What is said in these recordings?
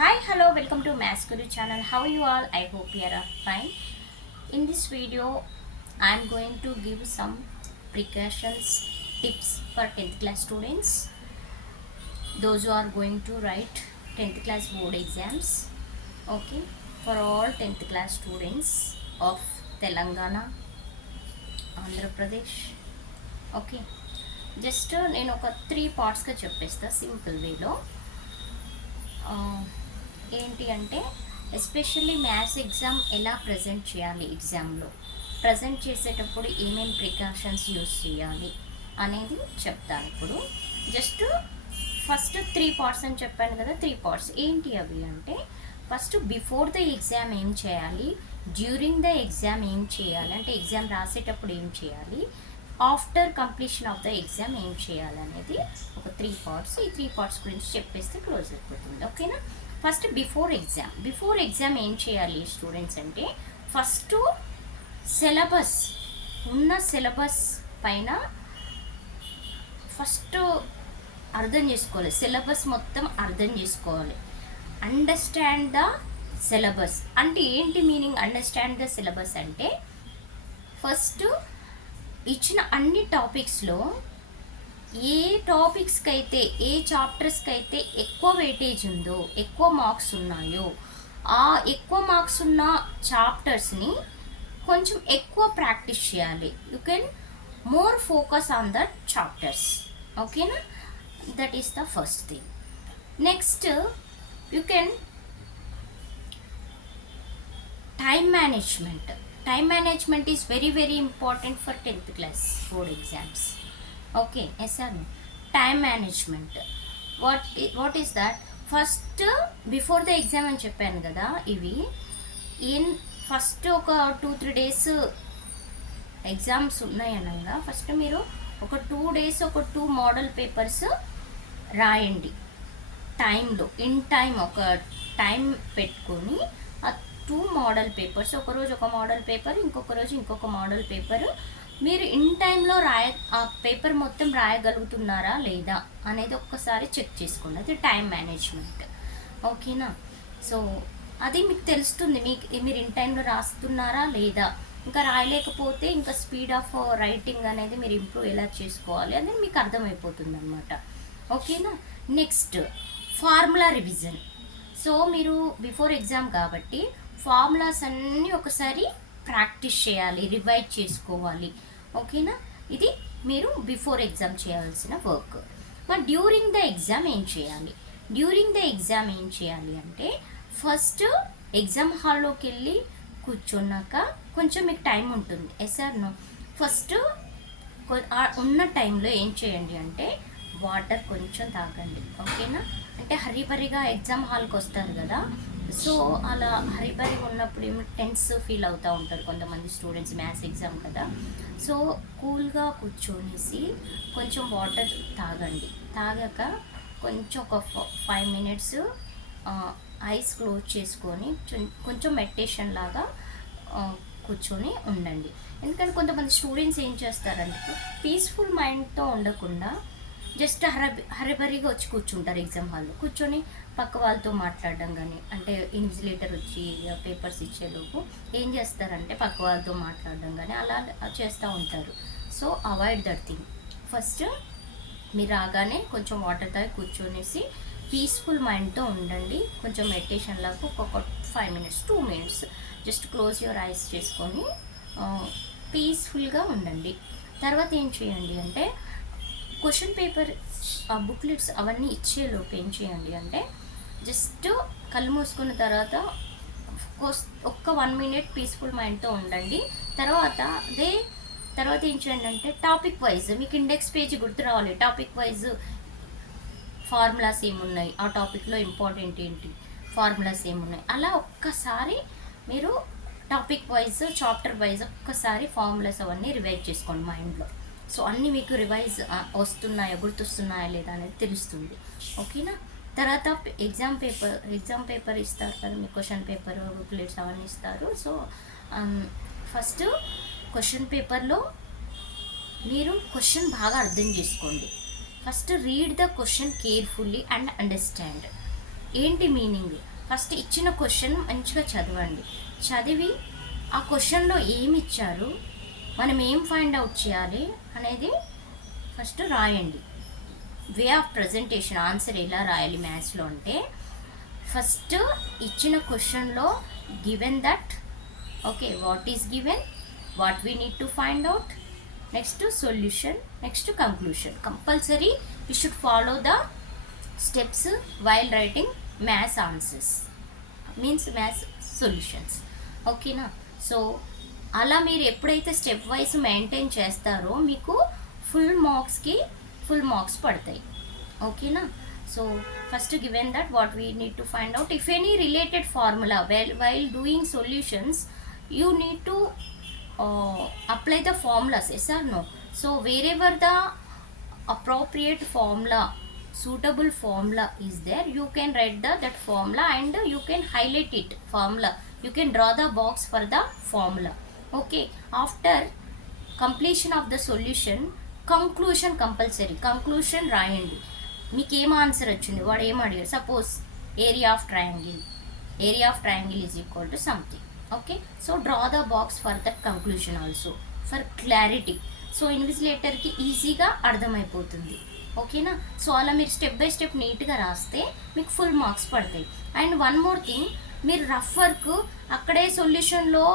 Hi, hello, welcome to Maths Guru channel. How you all? I hope you are fine. In this video, I am going to give some precautions tips for 10th class students. Those who are going to write 10th class board exams. Okay, for all 10th class students of Telangana, Andhra Pradesh. Okay just నేను ఒక 3 పార్ట్స్గా చెప్పేస్తా simple వేలో. ఏంటి అంటే especially maths exam ఎలా present చేయాలి, ఎగ్జామ్లో ప్రజెంట్ చేసేటప్పుడు ఏమేమి ప్రికాషన్స్ యూస్ చేయాలి అనేది చెప్తాను. ఇప్పుడు జస్ట్ ఫస్ట్ 3 పార్ట్స్ అని చెప్పాను కదా, 3 పార్ట్స్ ఏంటి అవి అంటే ఫస్ట్ బిఫోర్ ద ఎగ్జామ్ ఏం చేయాలి, డ్యూరింగ్ ద ఎగ్జామ్ ఏం చేయాలి అంటే ఎగ్జామ్ రాసేటప్పుడు ఏం చేయాలి, after completion of the exam ఏం చేయాలనేది ఒక 3 పార్ట్స్. ఈ 3 పార్ట్స్ గురించి చెప్పేస్తే క్లోజ్ అయిపోతుంది. ఓకేనా? ఫస్ట్ బిఫోర్ ఎగ్జామ్ ఏం చేయాలి స్టూడెంట్స్ అంటే ఫస్ట్ సిలబస్ ఉన్న సిలబస్ పైన ఫస్ట్ అర్థం చేసుకోవాలి. సిలబస్ మొత్తం అర్థం చేసుకోవాలి. అండర్స్టాండ్ ద సిలబస్ అంటే ఏంటి మీనింగ్? అండర్స్టాండ్ ద సిలబస్ అంటే ఫస్ట్ ఇచ్చిన అన్ని టాపిక్స్లో ఏ టాపిక్స్కి అయితే ఏ చాప్టర్స్కి అయితే ఎక్కువ వెయిటేజ్ ఉందో, ఎక్కువ మార్క్స్ ఉన్నాయో ఆ ఎక్కువ మార్క్స్ ఉన్న చాప్టర్స్ని కొంచెం ఎక్కువ ప్రాక్టీస్ చేయాలి. You can more focus on that chapters. ఓకేనా? That is the first thing. Next you can time management is very important for 10th class board exams. Okay, yes or no? Time management what is that? First before the exam అని చెప్పాను కదా, ఇవి first ఒక 2-3 days exams ఉన్నాయనగా first మీరు ఒక 2 days ఒక 2 model papers రాయండి. టైంలో ఇన్ టైం ఒక టైం పెట్టుకొని ఆ 2 మోడల్ పేపర్స్, ఒకరోజు ఒక మోడల్ పేపర్, ఇంకొక రోజు ఇంకొక మోడల్ పేపర్, మీరు ఇన్ టైంలో ఆ పేపర్ మొత్తం రాయగలుగుతున్నారా లేదా అనేది ఒక్కసారి చెక్ చేసుకోండి. అది టైం మేనేజ్మెంట్. ఓకేనా? సో అది మీకు తెలుస్తుంది, మీరు ఇన్ టైంలో రాస్తున్నారా లేదా. ఇంకా రాయలేకపోతే ఇంకా స్పీడ్ ఆఫ్ రైటింగ్ అనేది మీరు ఇంప్రూవ్ ఎలా చేసుకోవాలి అనేది మీకు అర్థమైపోతుంది అనమాట. ఓకేనా? Next formula revision. సో మీరు బిఫోర్ ఎగ్జామ్ కాబట్టి ఫార్ములాస్ అన్నీ ఒకసారి ప్రాక్టీస్ చేయాలి, రివైజ్ చేసుకోవాలి. ఓకేనా? ఇది మీరు బిఫోర్ ఎగ్జామ్ చేయాల్సిన వర్క్. మరి డ్యూరింగ్ ద ఎగ్జామ్ ఏం చేయాలి? అంటే ఫస్ట్ ఎగ్జామ్ హాల్లోకి వెళ్ళి కూర్చున్నాక కొంచెం మీకు టైం ఉంటుంది. Yes or no? ఫస్ట్ ఉన్న టైంలో ఏం చేయండి అంటే వాటర్ కొంచెం తాగండి. ఓకేనా? అంటే హరిబరిగా ఎగ్జామ్ హాల్కి వస్తారు కదా, సో అలా హరిబరిగా ఉన్నప్పుడు ఏమో టెన్స్ ఫీల్ అవుతూ ఉంటారు కొంతమంది స్టూడెంట్స్, మ్యాథ్స్ ఎగ్జామ్ కదా. సో కూల్గా కూర్చొనేసి కొంచెం వాటర్ తాగండి. తాగాక కొంచెం ఒక 5 minutes ఐస్ క్లోజ్ చేసుకొని కొంచెం మెడిటేషన్ లాగా కూర్చొని ఉండండి. ఎందుకంటే కొంతమంది స్టూడెంట్స్ ఏం చేస్తారంటే పీస్ఫుల్ మైండ్తో ఉండకుండా జస్ట్ హరిబరిగా వచ్చి కూర్చుంటారు ఎగ్జామ్ హాల్లో. కూర్చొని పక్క వాళ్ళతో మాట్లాడడం కానీ, అంటే ఇన్విజిలేటర్ వచ్చి పేపర్స్ ఇచ్చేలోపు ఏం చేస్తారంటే పక్క వాళ్ళతో మాట్లాడడం కానీ అలా చేస్తూ ఉంటారు. So avoid that thing. First మీరు రాగానే కొంచెం వాటర్ తాగి కూర్చొనేసి పీస్ఫుల్ మైండ్తో ఉండండి. కొంచెం మెడిటేషన్ లాగా ఒక 5 minutes 2 minutes just close your eyes చేసుకొని పీస్ఫుల్గా ఉండండి. తర్వాత ఏం చేయండి అంటే క్వశ్చన్ పేపర్ బుక్లెట్స్ అవన్నీ ఇచ్చేలోపు ఏం చేయండి అంటే జస్ట్ కళ్ళు మూసుకున్న తర్వాత ఒక్క 1 minute పీస్ఫుల్ మైండ్తో ఉండండి. తర్వాత ఏం చేయండి అంటే టాపిక్ వైజ్ మీకు ఇండెక్స్ పేజ్ గుర్తు రావాలి. టాపిక్ వైజ్ ఫార్ములాస్ ఏమున్నాయి, ఆ టాపిక్లో ఇంపార్టెంట్ ఏంటి, ఫార్ములాస్ ఏమున్నాయి, అలా ఒక్కసారి మీరు టాపిక్ వైజ్ చాప్టర్ వైజ్ ఒక్కసారి ఫార్ములాస్ అవన్నీ రివైజ్ చేసుకోండి మైండ్లో. సో అన్నీ మీకు రివైజ్ వస్తున్నాయా, గుర్తొస్తున్నాయా లేదా అనేది తెలుస్తుంది. ఓకేనా? తర్వాత ఎగ్జామ్ పేపర్ ఇస్తారు కదా, మీ క్వశ్చన్ పేపర్ బుక్లెట్స్ అవన్నీ ఇస్తారు. సో ఫస్ట్ క్వశ్చన్ పేపర్లో మీరు క్వశ్చన్ బాగా అర్థం చేసుకోండి. First read the question carefully and understand. ఏంటి మీనింగ్, ఫస్ట్ ఇచ్చిన క్వశ్చన్ మంచిగా చదవండి. చదివి ఆ క్వశ్చన్లో ఏమి ఇచ్చారు, మనం ఏం ఫైండ్ అవుట్ చేయాలి అనేది ఫస్ట్ రాయండి. వే ఆఫ్ ప్రజెంటేషన్ ఆన్సర్ ఎలా రాయాలి మ్యాథ్స్లో అంటే, ఫస్ట్ ఇచ్చిన క్వశ్చన్లో given that, okay, what is given, what we need to find out, next solution, next conclusion. Compulsory we should follow the steps while writing maths answers, means maths solutions. ఓకేనా? So అలా మీరు ఎప్పుడైతే step wise maintain చేస్తారో మీకు full marks పడతాయి. ఓకేనా? So first given that what we need to find out, if any related formula while doing solutions you need to apply the formulas, yes or no. So wherever the appropriate formula, suitable formula is there, you can write that formula and you can highlight it formula, you can draw the box for the formula. Okay, after completion of the solution, conclusion compulsory, conclusion రాయండి. మీకు ఏం answer వచ్చింది, వాడు ఏం అడిగారు, suppose area of triangle is equal to something. Okay, so draw the box for that conclusion also for clarity. So ఇన్విజిలేటర్కి ఈజీగా అర్థమైపోతుంది. ఓకేనా? సో అలా మీరు స్టెప్ బై స్టెప్ నీట్గా రాస్తే మీకు ఫుల్ మార్క్స్ పడతాయి. అండ్ వన్ మోర్ థింగ్, మీరు రఫ్ వర్క్ అక్కడే సొల్యూషన్లో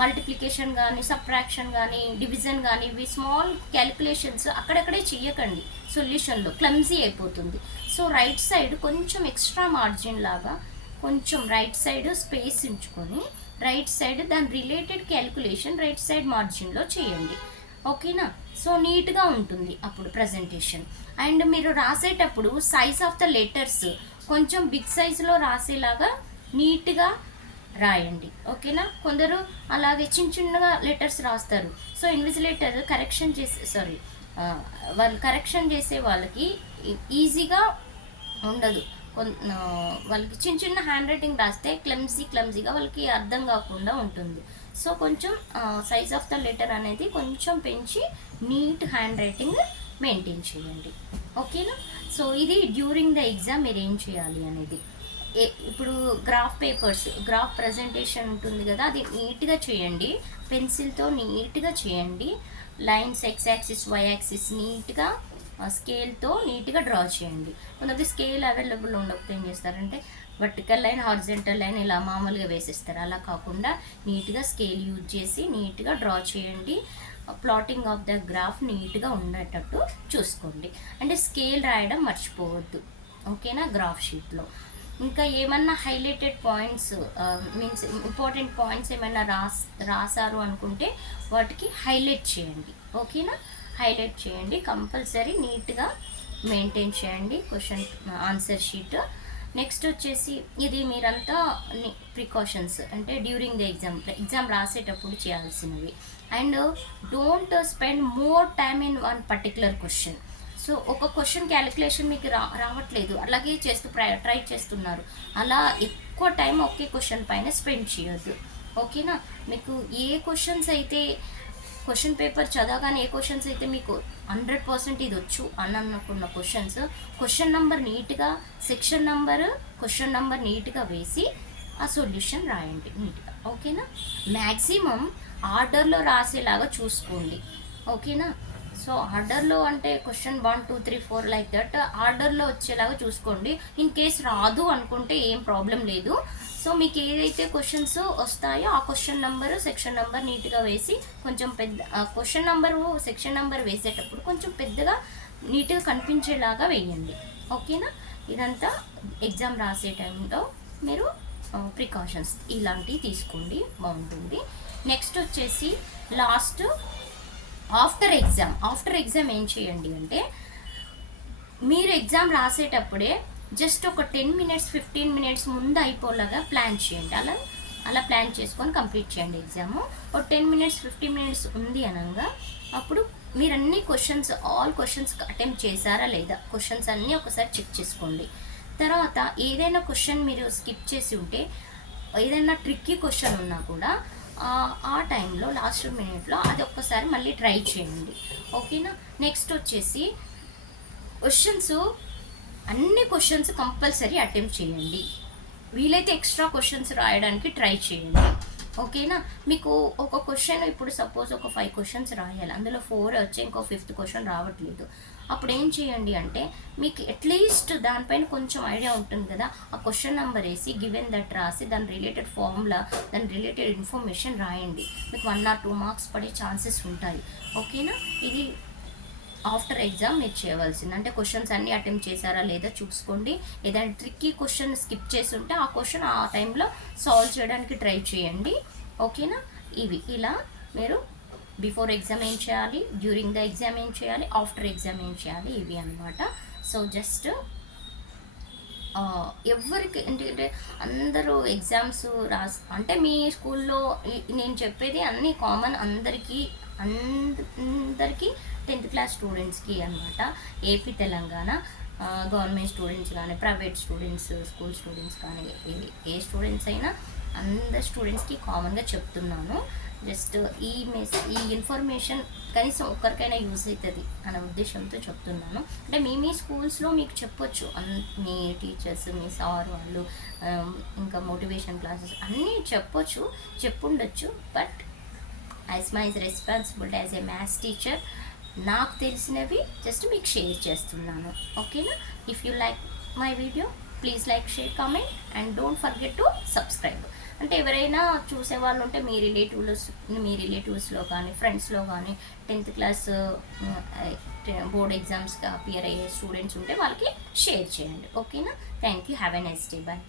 మల్టిప్లికేషన్ కానీ, సబ్ట్రాక్షన్ కానీ, డివిజన్ కానీ, ఇవి స్మాల్ క్యాలిక్యులేషన్స్ అక్కడక్కడే చెయ్యకండి, సొల్యూషన్లో క్లమ్జీ అయిపోతుంది. సో రైట్ సైడ్ కొంచెం ఎక్స్ట్రా మార్జిన్ లాగా కొంచెం రైట్ సైడ్ స్పేస్ ఉంచుకొని రైట్ సైడ్ దాని రిలేటెడ్ క్యాలిక్యులేషన్ రైట్ సైడ్ మార్జిన్లో చేయండి. ఓకేనా? సో నీట్గా ఉంటుంది అప్పుడు ప్రజెంటేషన్. అండ్ మీరు రాసేటప్పుడు సైజ్ ఆఫ్ ద లెటర్స్ కొంచెం బిగ్ సైజులో రాసేలాగా నీట్గా రాయండి. ఓకేనా? కొందరు అలాగే చిన్నగా లెటర్స్ రాస్తారు. సో ఇన్విజిలేటర్ వాళ్ళు కరెక్షన్ చేసే వాళ్ళకి ఈజీగా ఉండదు. వాళ్ళకి చిన్న హ్యాండ్ రైటింగ్ రాస్తే క్లమ్జీగా వాళ్ళకి అర్థం కాకుండా ఉంటుంది. సో కొంచెం సైజ్ ఆఫ్ ద లెటర్ అనేది కొంచెం పెంచి నీట్ హ్యాండ్ రైటింగ్ మెయింటైన్ చేయండి. ఓకేనా? సో ఇది డ్యూరింగ్ ద ఎగ్జామ్ మీరు ఏం చేయాలి అనేది. ఇప్పుడు గ్రాఫ్ ప్రజెంటేషన్ ఉంటుంది కదా, అది నీట్గా చేయండి, పెన్సిల్తో నీట్గా చేయండి. Lines X axis Y axis నీట్గా స్కేల్తో నీట్గా డ్రా చేయండి. కొంతమంది స్కేల్ అవైలబుల్ ఉండకపోతే ఏం చేస్తారంటే వర్టికల్ లైన్, హారిజంటల్ లైన్ ఇలా మామూలుగా వేసేస్తారు. అలా కాకుండా నీట్గా స్కేల్ యూజ్ చేసి నీట్గా డ్రా చేయండి. ప్లాటింగ్ ఆఫ్ ద గ్రాఫ్ నీట్గా ఉండేటట్టు చూసుకోండి. అంటే స్కేల్ రాయడం మర్చిపోవద్దు. ఓకేనా? గ్రాఫ్ షీట్లో ఇంకా ఏమన్నా highlighted points means important points ఏమైనా రాసారు అనుకుంటే వాటికి హైలైట్ చేయండి. ఓకేనా? హైలైట్ చేయండి. కంపల్సరీ నీట్గా మెయింటైన్ చేయండి క్వశ్చన్ ఆన్సర్ షీట్. నెక్స్ట్ వచ్చేసి ఇది మీరంతా ప్రికాషన్స్ అంటే డ్యూరింగ్ ద ఎగ్జామ్ రాసేటప్పుడు చేయాల్సినవి. And don't spend more time in one particular question. So ఒక క్వశ్చన్ క్యాలిక్యులేషన్ మీకు రావట్లేదు, అలాగే ట్రై చేస్తున్నారు, అలా ఎక్కువ టైం ఒకే క్వశ్చన్ పైన స్పెండ్ చేయొద్దు. ఓకేనా? మీకు ఏ క్వశ్చన్ పేపర్ చదవగానే ఏ క్వశ్చన్స్ అయితే మీకు 100% ఇది వచ్చు అని అనుకున్న క్వశ్చన్ నెంబర్ నీట్గా, క్వశ్చన్ నెంబర్ నీట్గా వేసి ఆ సొల్యూషన్ రాయండి నీట్గా. ఓకేనా? మ్యాక్సిమం ఆర్డర్లో రాసేలాగా చూసుకోండి. ఓకేనా? సో ఆర్డర్లో అంటే క్వశ్చన్ 1 2 3 4 లైక్ దట్ ఆర్డర్లో వచ్చేలాగా చూసుకోండి. ఇన్ కేస్ రాదు అనుకుంటే ఏం ప్రాబ్లం లేదు. సో మీకు ఏదైతే క్వశ్చన్స్ వస్తాయో ఆ క్వశ్చన్ నెంబరు, సెక్షన్ నెంబర్ నీట్గా వేసి కొంచెం క్వశ్చన్ నెంబరు, సెక్షన్ నెంబర్ వేసేటప్పుడు కొంచెం పెద్దగా నీట్గా కనిపించేలాగా వేయండి. ఓకేనా? ఇదంతా ఎగ్జామ్ రాసే టైంలో మీరు ప్రికాషన్స్ ఇలాంటివి తీసుకోండి, బాగుంటుంది. నెక్స్ట్ వచ్చేసి లాస్ట్ ఆఫ్టర్ ఎగ్జామ్ ఏం చేయండి అంటే, మీరు ఎగ్జామ్ రాసేటప్పుడే జస్ట్ ఒక 10 minutes 15 minutes ముందు అయిపోలాగా ప్లాన్ చేయండి. అలా ప్లాన్ చేసుకొని కంప్లీట్ చేయండి ఎగ్జాము. ఒక 10 minutes 15 minutes ఉంది అనగా అప్పుడు మీరు ఆల్ క్వశ్చన్స్ అటెంప్ట్ చేశారా లేదా, క్వశ్చన్స్ అన్నీ ఒకసారి చెక్ చేసుకోండి. తర్వాత ఏదైనా క్వశ్చన్ మీరు స్కిప్ చేసి ఉంటే, ఏదైనా ట్రిక్కీ క్వశ్చన్ ఉన్నా కూడా ఆ టైంలో లాస్ట్ మినిట్లో అది ఒక్కసారి మళ్ళీ ట్రై చేయండి. ఓకేనా? నెక్స్ట్ వచ్చేసి క్వశ్చన్స్ అన్ని క్వశ్చన్స్ కంపల్సరీ అటెంప్ట్ చేయండి. వీలైతే ఎక్స్ట్రా క్వశ్చన్స్ రాయడానికి ట్రై చేయండి. ఓకేనా? మీకు ఒక క్వశ్చన్ ఇప్పుడు సపోజ్ ఒక 5 క్వశ్చన్స్ రాయాలి, అందులో 4 వచ్చి ఇంకో 5th క్వశ్చన్ రావట్లేదు. అప్పుడు ఏం చేయండి అంటే మీకు అట్లీస్ట్ దానిపైన కొంచెం ఐడియా ఉంటుంది కదా, ఆ క్వశ్చన్ నెంబర్ వేసి గివెన్ దట్ రాసి దాని రిలేటెడ్ ఫార్ములా, దాని రిలేటెడ్ ఇన్ఫర్మేషన్ రాయండి. మీకు 1 or 2 మార్క్స్ పడే ఛాన్సెస్ ఉంటాయి. ఓకేనా? ఇది ఆఫ్టర్ ఎగ్జామ్ మీరు చేయవలసింది. అంటే క్వశ్చన్స్ అన్నీ అటెంప్ట్ చేశారా లేదా చూసుకోండి. ఏదైనా ట్రిక్కీ క్వశ్చన్ స్కిప్ చేసి ఉంటే ఆ క్వశ్చన్ ఆ టైంలో సాల్వ్ చేయడానికి ట్రై చేయండి. ఓకేనా? ఇలా మీరు బిఫోర్ ఎగ్జామ్ ఏం చేయాలి, డ్యూరింగ్ ద ఎగ్జామ్ ఏం చేయాలి, ఆఫ్టర్ ఎగ్జామ్ ఏం చేయాలి, ఇవి అనమాట. సో జస్ట్ ఎవరికి ఎందుకంటే అందరూ ఎగ్జామ్స్ అంటే మీ స్కూల్లో నేను చెప్పేది అన్నీ కామన్ అందరికీ 10th క్లాస్ స్టూడెంట్స్కి అనమాట. ఏపీ తెలంగాణ గవర్నమెంట్ స్టూడెంట్స్ కానీ, ప్రైవేట్ స్టూడెంట్స్, స్కూల్ స్టూడెంట్స్ కానీ, ఏ స్టూడెంట్స్ అయినా అందరు స్టూడెంట్స్కి కామన్గా చెప్తున్నాను. జస్ట్ ఈ ఇన్ఫర్మేషన్ కనీసం ఒక్కరికైనా యూజ్ అవుతుంది అనే ఉద్దేశంతో చెప్తున్నాను. అంటే మీ స్కూల్స్లో మీకు చెప్పొచ్చు, మీ టీచర్స్, మీ సార్ వాళ్ళు, ఇంకా మోటివేషన్ క్లాసెస్ అన్నీ చెప్పుండొచ్చు. But as my responsibility as a maths teacher నాకు తెలిసినవి జస్ట్ మీకు షేర్ చేస్తున్నాను. ఓకేనా? If you like my video please like, share, comment and don't forget to subscribe. అంటే ఎవరైనా చూసేవాళ్ళు ఉంటే మీ రిలేటివ్స్లో కానీ, ఫ్రెండ్స్లో కానీ 10th క్లాస్ బోర్డ్ ఎగ్జామ్స్కి అపియర్ అయ్యే స్టూడెంట్స్ ఉంటే వాళ్ళకి షేర్ చేయండి. ఓకేనా? Thank you. Have a nice day. Bye.